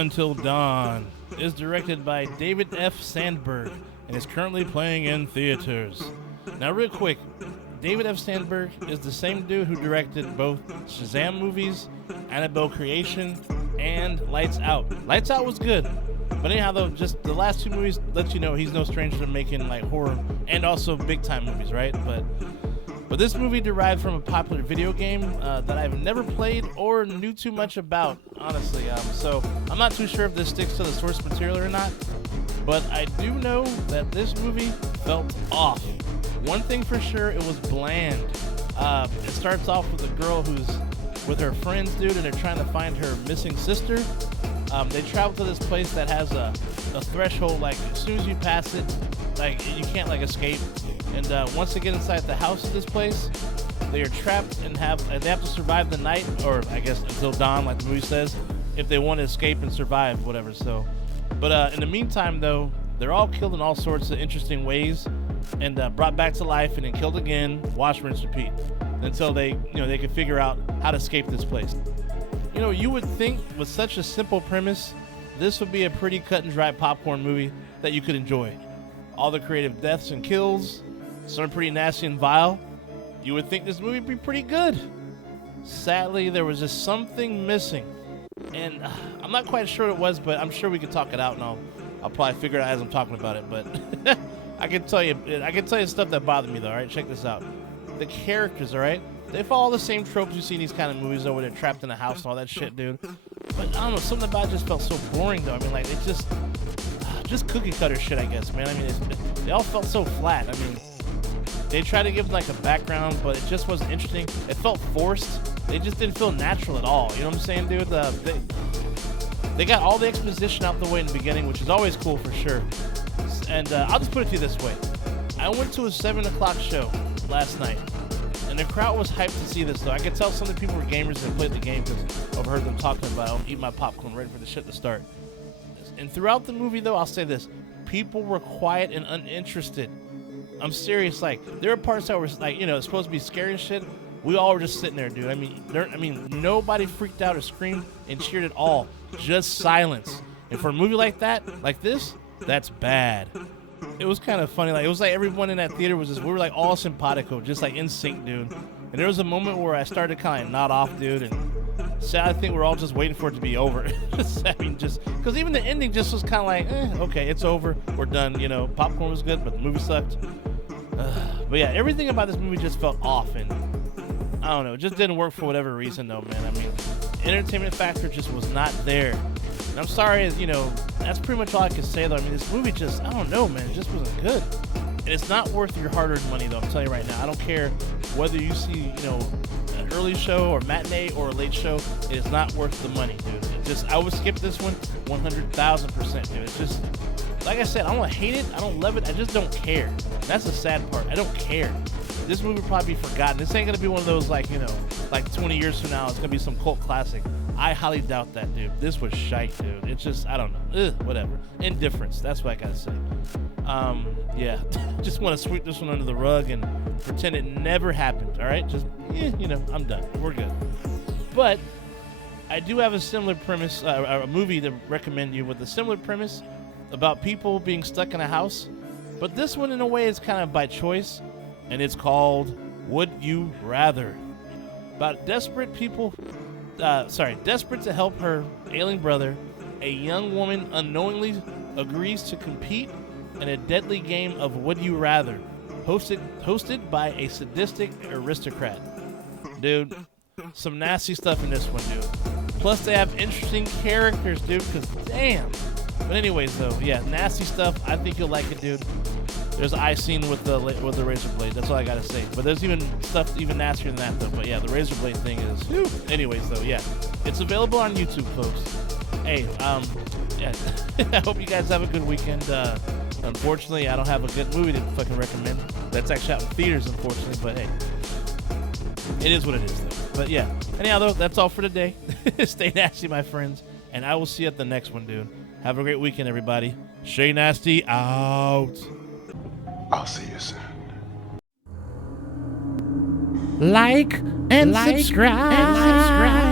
Until Dawn is directed by David F. Sandberg and is currently playing in theaters. Now, real quick, David F. Sandberg is the same dude who directed both Shazam movies, Annabelle Creation, and Lights Out. Lights Out was good, but anyhow, though, just the last two movies let you know he's no stranger to making like horror and also big time movies, right? But this movie derived from a popular video game that I've never played or knew too much about, honestly. So I'm not too sure if this sticks to the source material or not, but I do know that this movie felt off. One thing for sure, it was bland. It starts off with a girl who's with her friends, dude, and they're trying to find her missing sister. They travel to this place that has a threshold, like as soon as you pass it, like you can't like escape. And once they get inside the house of this place, they are trapped and they have to survive the night, or I guess until dawn, like the movie says, if they want to escape and survive, whatever. So, but in the meantime, though, they're all killed in all sorts of interesting ways, and brought back to life, and then killed again. Wash, rinse, repeat, until they can figure out how to escape this place. You would think with such a simple premise, this would be a pretty cut and dry popcorn movie that you could enjoy. All the creative deaths and kills, some pretty nasty and vile. You would think this movie would be pretty good. Sadly, there was just something missing, and I'm not quite sure what it was, but I'm sure we could talk it out, and I'll probably figure it out as I'm talking about it. But I can tell you stuff that bothered me though. All right, check this out. The characters, all right, they follow the same tropes you see in these kind of movies, though, where they're trapped in a house and all that shit, dude. But I don't know, something about it just felt so boring, though. I mean, like, it just cookie cutter shit, I guess, man. I mean, they all felt so flat. I mean, they tried to give like a background, but it just wasn't interesting. It felt forced. They just didn't feel natural at all. You know what I'm saying, dude? They got all the exposition out the way in the beginning, which is always cool for sure. And I'll just put it to you this way. I went to a 7 o'clock show last night, and the crowd was hyped to see this, though. I could tell some of the people were gamers and played the game because I've heard them talking about it. I'll eat my popcorn ready for the shit to start. And throughout the movie, though, I'll say this. People were quiet and uninterested. I'm serious. Like, there were parts that were, like, supposed to be scary and shit. We all were just sitting there, dude. I mean, nobody freaked out or screamed and cheered at all. Just silence. And for a movie like that, like this, that's bad. It was kind of funny. Like, it was like everyone in that theater was just, we were like all simpatico, just like in sync, dude. And there was a moment where I started to kind of nod off, dude, and so I think we're all just waiting for it to be over. I mean, just because even the ending just was kind of like, okay, it's over, we're done. Popcorn was good, but the movie sucked. But yeah, everything about this movie just felt off, and I don't know, it just didn't work for whatever reason, though, man. I mean, entertainment factor just was not there. And I'm sorry, that's pretty much all I can say, though. I mean, this movie just, I don't know, man, it just wasn't good. And it's not worth your hard-earned money, though, I'm telling you right now. I don't care whether you see, an early show or matinee or a late show, it is not worth the money, dude. I would skip this one 100,000%, dude. It's just, like I said, I don't hate it, I don't love it, I just don't care. That's the sad part. I don't care. This movie will probably be forgotten. This ain't gonna be one of those like 20 years from now, it's gonna be some cult classic. I highly doubt that, dude. This was shite, dude. It's just, I don't know. Whatever. Indifference. That's what I gotta say. Yeah. Just want to sweep this one under the rug and pretend it never happened. All right. Just, I'm done. We're good. But I do have a similar premise, a movie to recommend you with a similar premise about people being stuck in a house. But this one, in a way, is kind of by choice, and it's called Would You Rather? About desperate to help her ailing brother, a young woman unknowingly agrees to compete in a deadly game of Would You Rather, hosted by a sadistic aristocrat. Dude, some nasty stuff in this one, dude. Plus, they have interesting characters, dude, because damn. But anyways, though, yeah, nasty stuff. I think you'll like it, dude. There's an eye scene with the razor blade. That's all I gotta say. But there's even stuff even nastier than that, though. But yeah, the razor blade thing is. Whew. Anyways, though, yeah, it's available on YouTube, folks. Hey, yeah. I hope you guys have a good weekend. Unfortunately, I don't have a good movie to fucking recommend. That's actually out in theaters, unfortunately. But hey, it is what it is, though. But yeah, anyhow, though, that's all for today. Stay nasty, my friends, and I will see you at the next one, dude. Have a great weekend, everybody. Shay Nasty out. I'll see you soon. Like and subscribe.